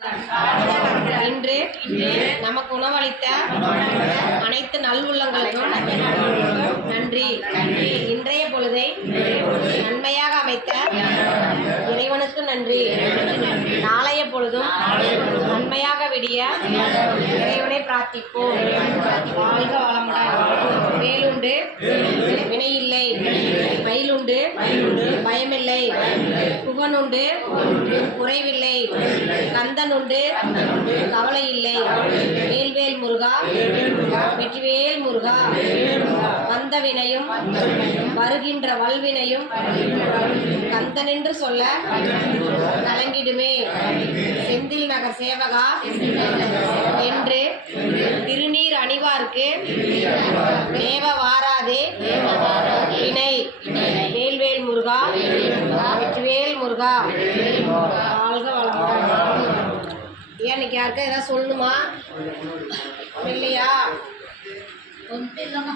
இன்று நமக்கு உணவளித்த அனைத்து நல்வுள்ளங்களுக்கும் நன்றி. இன்றைய பொழுதை நன்மையாக அமைத்த இறைவனுக்கு நன்றி. நாளைய பொழுதும் நன்மையாக விடிய இறைவனை பிரார்த்திப்போம். வாழ்க வளமுடன். வேலுண்டு வினையில்லை, மயிலுண்டு பயமில்லை, புகனுண்டு குறைவில்லை, கந்தனுண்டு கவலை இல்லை. வேல்வேல் முருகா, வெற்றிவேல் முருகா. வந்த வினையும் வருகின்ற வல்வினையும் கந்தனென்று சொல்ல கலங்கிடுமே. செந்தில் நகர் சேவகா என்று திருநீர் அணிவார்க்கு தேவ வாராதே வினை. வேல்வேல் முருகா, வெற்றிவேல் முருகா. வாழ்க வளமுடன். ஏன் இன்னைக்கு யாருக்கா ஏதாவது சொல்லணுமா இல்லையா? ஒன்றும் இல்லைம்மா.